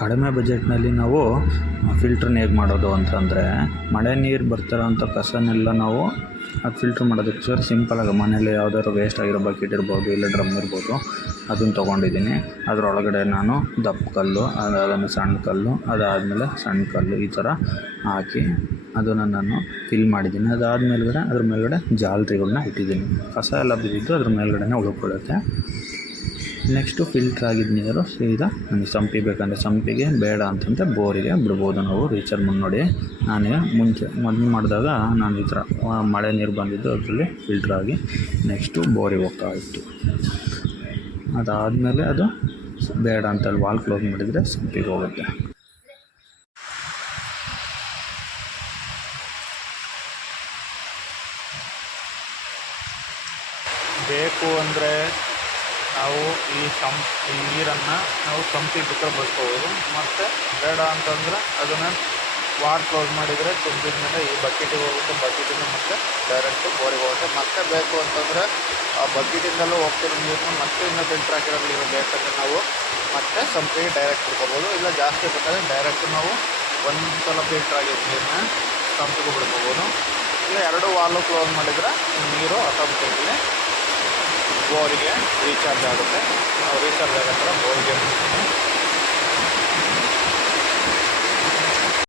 ಕಡಿಮೆ ಬಜೆಟ್ನಲ್ಲಿ ನಾವು ಫಿಲ್ಟ್ರನ್ನ ಹೇಗೆ ಮಾಡೋದು ಅಂತಂದರೆ, ಮಳೆ ನೀರು ಬರ್ತಿರೋಂಥ ಕಸನೆಲ್ಲ ನಾವು ಅದು ಫಿಲ್ಟ್ರ್ ಮಾಡೋದಕ್ಕೋಸ್ಕರ ಸಿಂಪಲಾಗಿ ಮನೇಲಿ ಯಾವ್ದಾದ್ರು ವೇಸ್ಟ್ ಆಗಿರೋ ಬಕೆಟ್ ಇರ್ಬೋದು, ಇಲ್ಲ ಡ್ರಮ್ ಇರ್ಬೋದು, ಅದನ್ನು ತೊಗೊಂಡಿದ್ದೀನಿ. ಅದರೊಳಗಡೆ ನಾನು ದಪ್ಪ ಕಲ್ಲು, ಅದಾದಮೇಲೆ ಸಣ್ಣ ಕಲ್ಲು, ಅದಾದಮೇಲೆ ಸಣ್ಣ ಕಲ್ಲು ಈ ಥರ ಹಾಕಿ ಅದನ್ನು ನಾನು ಫಿಲ್ ಮಾಡಿದ್ದೀನಿ. ಅದಾದಮೇಲೆ ಅದ್ರ ಮೇಲ್ಗಡೆ ಜಾಲರಿಗಳ್ನ ಇಟ್ಟಿದ್ದೀನಿ. ಕಸ ಎಲ್ಲ ಬಿದ್ದಿದ್ದು ಅದ್ರ ಮೇಲ್ಗಡೆನೇ ಉಳ್ಕೊಳ್ಳುತ್ತೆ. ನೆಕ್ಸ್ಟು ಫಿಲ್ಟ್ರ್ ಆಗಿದ್ದ ನೀರು ಸೀದಾ ನನಗೆ ಸಂಪಿಗೆ ಬೇಕಂದರೆ ಸಂಪಿಗೆ, ಬೇಡ ಅಂತಂದರೆ ಬೋರಿಗೆ ಬಿಡ್ಬೋದು ನಾವು. ರೀಚಾರ್ಜ್ ನೋಡಿ ನಾನು ಮೊದಲು ಮಾಡಿದಾಗ ನಾನು ಈ ಥರ ಮಳೆ ನೀರು ಬಂದಿದ್ದು ಅದರಲ್ಲಿ ಫಿಲ್ಟ್ರ್ ಆಗಿ ನೆಕ್ಸ್ಟು ಬೋರಿಗೆ ಹೋಗ್ತಾ ಇತ್ತು. ಅದಾದಮೇಲೆ ಅದು ಬೇಡ ಅಂತ ಅಲ್ಲಿ ವಾಲ್ ಕ್ಲೋಸ್ ಮಾಡಿದರೆ ಸಂಪಿಗೆ ಹೋಗುತ್ತೆ. ಬೇಕು ಅಂದರೆ ನಾವು ಈ ನೀರನ್ನು ನಾವು ಸಂಪಿಗೆ ಬೇಕಾದ್ರೆ ಬಳಸ್ಕೋಬೋದು. ಮತ್ತು ಬೇಡ ಅಂತಂದರೆ ಅದನ್ನು ವಾಲ್ ಕ್ಲೋಸ್ ಮಾಡಿದರೆ ತುಂಬಿದ ಮೇಲೆ ಈ ಬಕೆಟಿಗೆ ಹೋಗುತ್ತೆ. ಬಕೆಟಿಂದ ಮತ್ತೆ ಡೈರೆಕ್ಟು ಬೋರಿಗೆ ಹೋಗುತ್ತೆ. ಮತ್ತೆ ಬೇಕು ಅಂತಂದರೆ ಆ ಬಕೆಟಿಂದಲೂ ಹೋಗ್ತಿರೋ ನೀರನ್ನ ಮತ್ತೆ ಇನ್ನೂ ಫಿಲ್ಟ್ರ್ ಹಾಕಿರೋ ನೀರು ಬೇಕಂದರೆ ನಾವು ಮತ್ತೆ ಸಂಪಿಗೆ ಡೈರೆಕ್ಟ್ ಬಿಡ್ಕೋಬೋದು. ಇಲ್ಲ ಜಾಸ್ತಿ ಬೇಕಾದರೆ ಡೈರೆಕ್ಟು ನಾವು ಒಂದು ಸಲ ಫಿಲ್ಟ್ರ್ ಆಗಿದ್ದ ನೀರನ್ನ ಸಂಪಿಗೆ ಬಿಡ್ಕೋಬೋದು. ಇಲ್ಲ ಎರಡು ವಾಲು ಕ್ಲೋಸ್ ಮಾಡಿದರೆ ನೀರು ಆಟೋಮೆಟಿಕ್ಲಿ ಬೋರಿಗೆ ರೀಚಾರ್ಜ್ ಆಗುತ್ತೆ. ನಾವು ರೀಚಾರ್ಜ್ ಆಗೋ ಥರ ಬೋರಿಗೆ